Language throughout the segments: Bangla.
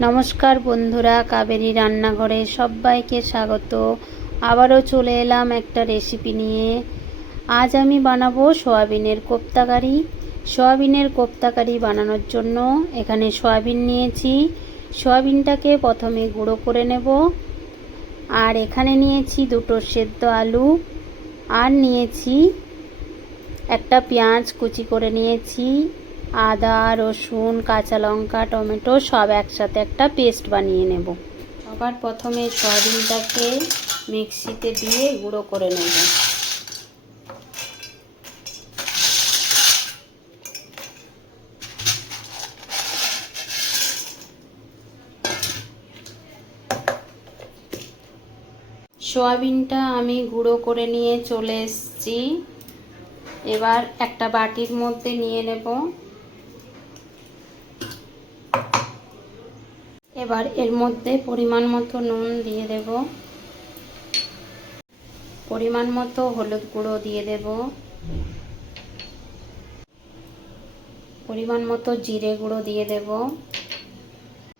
নমস্কার বন্ধুরা, কাবেরী রান্নাঘরে সবাইকে স্বাগত। আবারও চলে এলাম একটা রেসিপি নিয়ে। আজ আমি বানাবো সয়াবিনের কোপ্তাকারি। সয়াবিনের কোপ্তাকারি বানানোর জন্য এখানে সয়াবিন নিয়েছি। সয়াবিনটাকে প্রথমে গুঁড়ো করে নেব। আর এখানে নিয়েছি দুটো সেদ্ধ আলু। আর নিয়েছি একটা পেঁয়াজ কুচি করে নিয়েছি। আদা, রসুন, কাঁচা লঙ্কা, টমেটো সব একসাথে একটা পেস্ট বানিয়ে নেব। সবার প্রথমে সয়াবিনটাকে মিক্সিতে দিয়ে গুঁড়ো করে নেব। সোয়াবিনটা আমি গুঁড়ো করে নিয়ে চলে এসেছি। এবার একটা বাটির মধ্যে নিয়ে নেব। এবার এর মধ্যে পরিমাণ মতো নুন দিয়ে দেব। পরিমাণ মতো হলুদ গুঁড়ো দিয়ে দেব। পরিমাণ মতো জিরে গুঁড়ো দিয়ে দেব।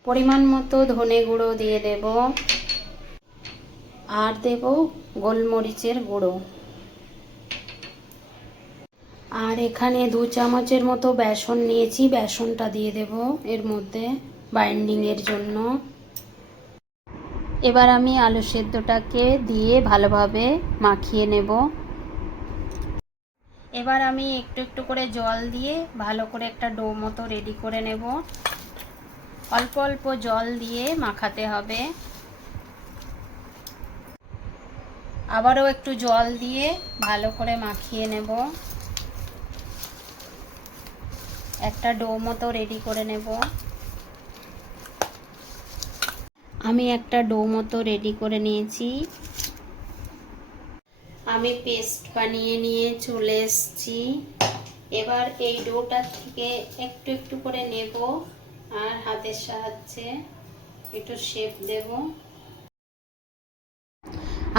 পরিমাণ মতো ধনে গুঁড়ো দিয়ে দেব। আর দেব গোলমরিচের গুঁড়ো। আর এখানে দু চামচের মতো বেসন নিয়েছি, বেসনটা দিয়ে দেব এর মধ্যে। বাইন্ডিংয়ের জন্য। এবার আমি আলু সেদ্ধটাকে দিয়ে ভালোভাবে মাখিয়ে নেব। এবার আমি একটু একটু করে জল দিয়ে ভালো করে একটা ডো মতো রেডি করে নেব। অল্প অল্প জল দিয়ে মাখাতে হবে। আবারও একটু জল দিয়ে ভালো করে মাখিয়ে নেব। একটা ডো মতো রেডি করে নেব। আমি একটা ডো মতো রেডি করে নিয়েছি। আমি পেস্ট বানিয়ে নিয়ে চলে এসেছি। এবার এই ডোটা থেকে একটু একটু করে নেব আর হাতের সাহায্যে একটু শেপ দেব।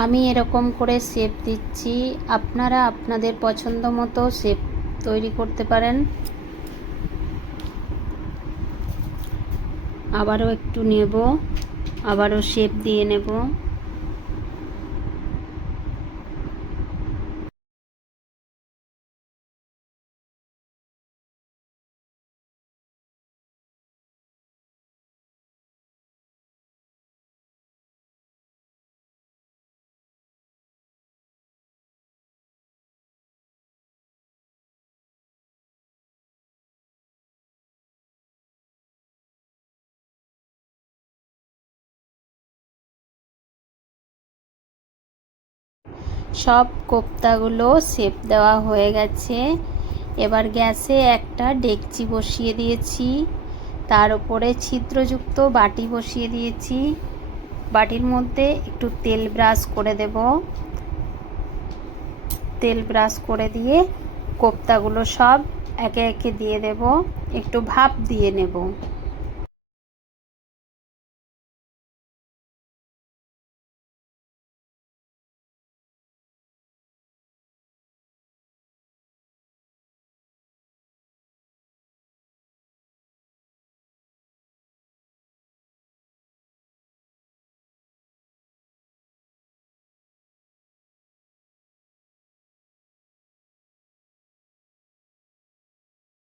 আমি এরকম করে শেপ দিচ্ছি। আপনারা আপনাদের পছন্দ মতো শেপ তৈরি করতে পারেন। আবারও একটু নেব। আবারও শেপ দিয়ে নেব। সব কোপ্তাগুলো শেপ দেওয়া হয়ে গেছে। এবার গ্যাসে একটা ডেকচি বসিয়ে দিয়েছি। তার উপরে ছিদ্রযুক্ত বাটি বসিয়ে দিয়েছি। বাটির মধ্যে একটু তেল ব্রাশ করে দেব। তেল ব্রাশ করে দিয়ে কোপ্তাগুলো সব একে একে দিয়ে দেব। একটু ভাপ দিয়ে নেব।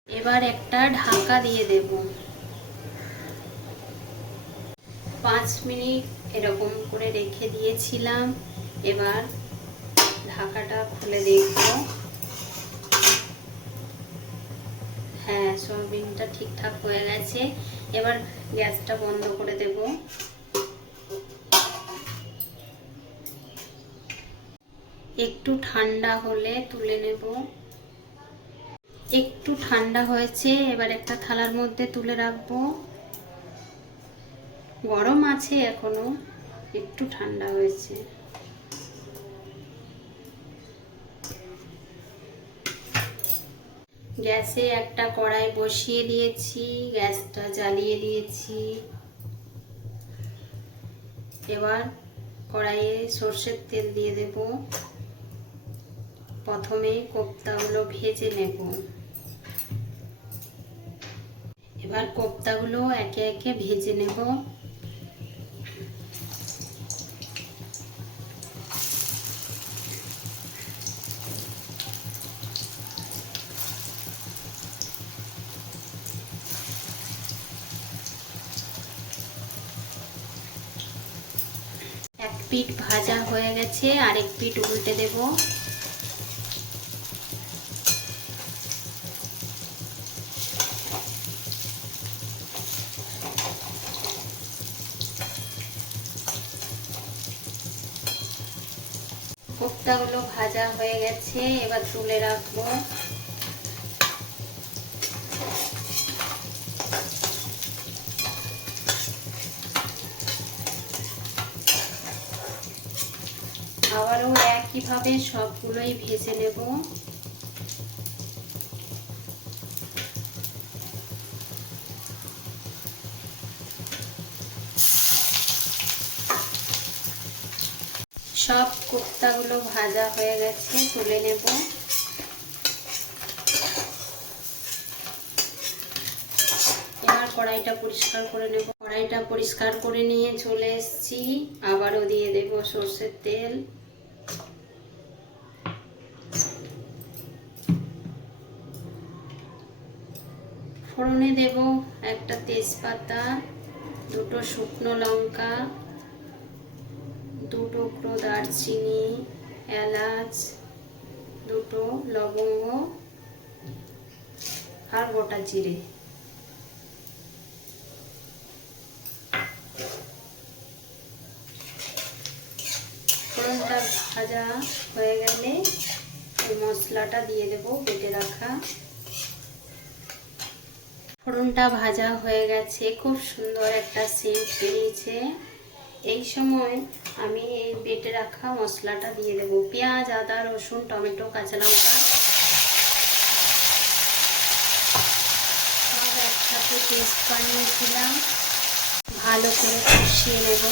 এবার একটা ঢাকা দিয়ে দেব। পাঁচ মিনিট এরকম করে রেখে দিয়েছিলাম। এবার ঢাকাটা খুলে দেখব। হ্যাঁ সোয়াবিনটা ঠিকঠাক হয়ে গেছে। এবার গ্যাসটা বন্ধ করে দেব। একটু ঠান্ডা হলে তুলে নেব। একটু ঠান্ডা হয়েছে, এবার একটা থালার মধ্যে তুলে রাখব। গরম আছে এখনও, একটু ঠান্ডা হয়েছে। গ্যাসে একটা কড়াই বসিয়ে দিয়েছি, গ্যাসটা জ্বালিয়ে দিয়েছি। এবার কড়াইয়ে সর্ষের তেল দিয়ে দেব। প্রথমে কোপ্তাগুলো ভেজে নেব। এবার কোপ্তাগুলো একে একে ভেজে নেব। এক পিঠ ভাজা হয়ে গেছে, আরেক পিঠ উল্টে দেব। কোপ্তাগুলো ভাজা হয়ে গেছে এবার তুলে রাখব। আবারও একইভাবে সবগুলোই ভেজে নেব। সব কোপ্তাগুলো ভাজা হয়ে গেছে, তুলে নেব। এবার কড়াইটা পরিষ্কার করে নেব। কড়াইটা পরিষ্কার করে নিয়ে চলে এসেছি। আবারও দিয়ে দেব সর্ষের তেল। ফোড়নে দেব একটা তেজপাতা, দুটো শুকনো লঙ্কা দু টুকরো দারচিনি, এলাচ, দুটো লবঙ্গ আর গোটা জিরে। ভাজা হয়ে গেলে এই মশলাটা দিয়ে দেব বেটে রাখা। ফোড়নটা ভাজা হয়ে গেছে, খুব সুন্দর একটা সেন্ট বেরিয়েছে। এই সময় আমি এই বেটে রাখা মশলাটা দিয়ে দেব। পেঁয়াজ, আদা, রসুন, টমেটো, কাঁচা লঙ্কা। একসাথে পেস্ট বানিয়েছিলাম ভালো করে কষিয়ে নেব।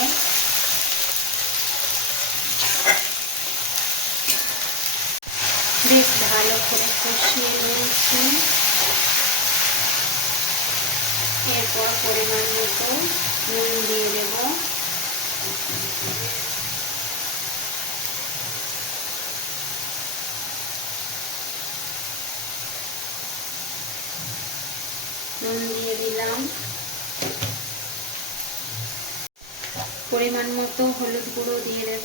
বেশ ভালো করে কষিয়ে নিয়েছি। এরপর পরিমাণ মতো নুন দিয়ে দেব নুন দিয়ে দিলাম পরিমাণ মতো হলুদ গুঁড়ো দিয়ে দেব।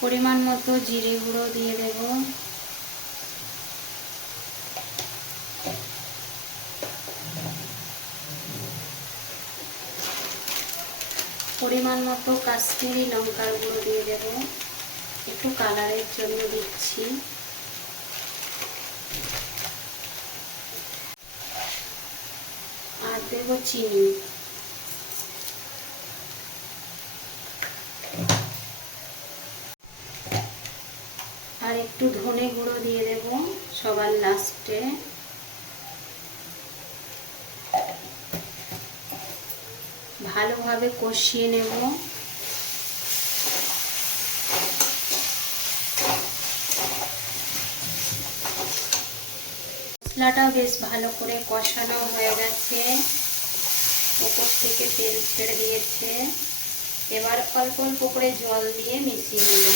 পরিমাণ মতো জিরে গুঁড়ো দিয়ে দেব। পরিমাণ মতো কাশ্মীরি লঙ্কার গুঁড়ো দিয়ে দেব। একটু কালারের জন্য দিচ্ছি আর দেব আর একটু ধনে গুঁড়ো দিয়ে দেব সবার লাস্টে। ভালোভাবে কষিয়ে নেব। মশলাটা বেশ ভালো করে কষানো হয়ে গেছে। উপর থেকে তেল ছেড়ে দিয়েছে। এবার অল্প অল্প করে জল দিয়ে মিশিয়ে নেব।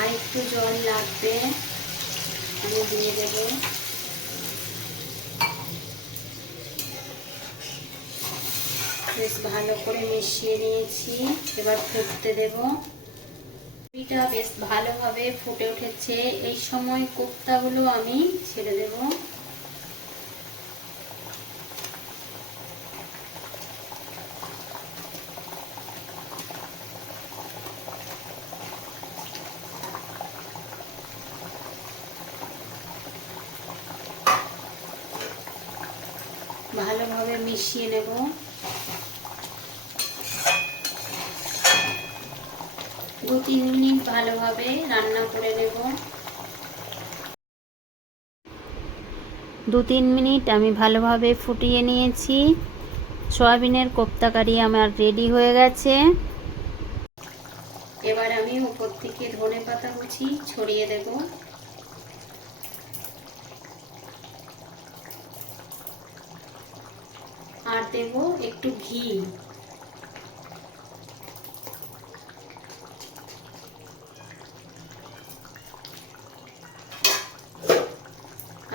আর একটু জল লাগবে। আমি দিয়ে দেব বেশ ভালো করে মিশিয়ে নিয়েছি। এবার ফুটতে দেব। এটা বেশ ভালোভাবে ফুটে উঠেছে। এই সময় কোপ্তাগুলো আমি ছেড়ে দেব। ভালোভাবে মিশিয়ে নেব। দু তিন মিনিট ভালোভাবে রান্না করে নেব। দু তিন মিনিট আমি ভালোভাবে ফুটিয়ে নিয়েছি। সয়াবিনের কোপ্তা কারি আমার রেডি হয়ে গেছে। এবার আমি উপর থেকে ধনে পাতা কুচি ছড়িয়ে দেব। আর দেব একটু ঘি।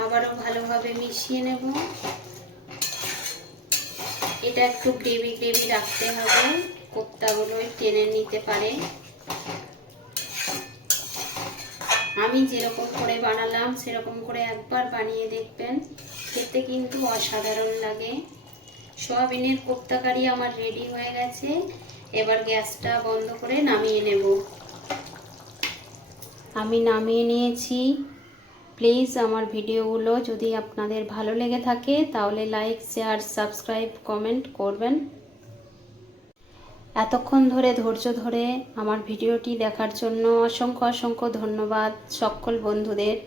আবারও ভালোভাবে মিশিয়ে নেব। এটা একটু গ্রেভি গ্রেভি রাখতে হবে। কোপ্তাগুলোই টেনে নিতে পারে। আমি যেরকম করে বানালাম, সেরকম করে একবার বানিয়ে দেখবেন। খেতে কিন্তু অসাধারণ লাগে। সোয়াবিনের কোপ্তা কারি আমার রেডি হয়ে গেছে। এবার গ্যাসটা বন্ধ করে নামিয়ে নেব। আমি নামিয়ে নিয়েছি। প্লিজ আমার ভিডিওগুলো যদি আপনাদের ভালো লেগে থাকে, তাহলে লাইক, শেয়ার, সাবস্ক্রাইব, কমেন্ট করবেন। এতক্ষণ ধরে, ধৈর্য ধরে আমার ভিডিওটি দেখার জন্য অসংখ্য অসংখ্য ধন্যবাদ সকল বন্ধুদের।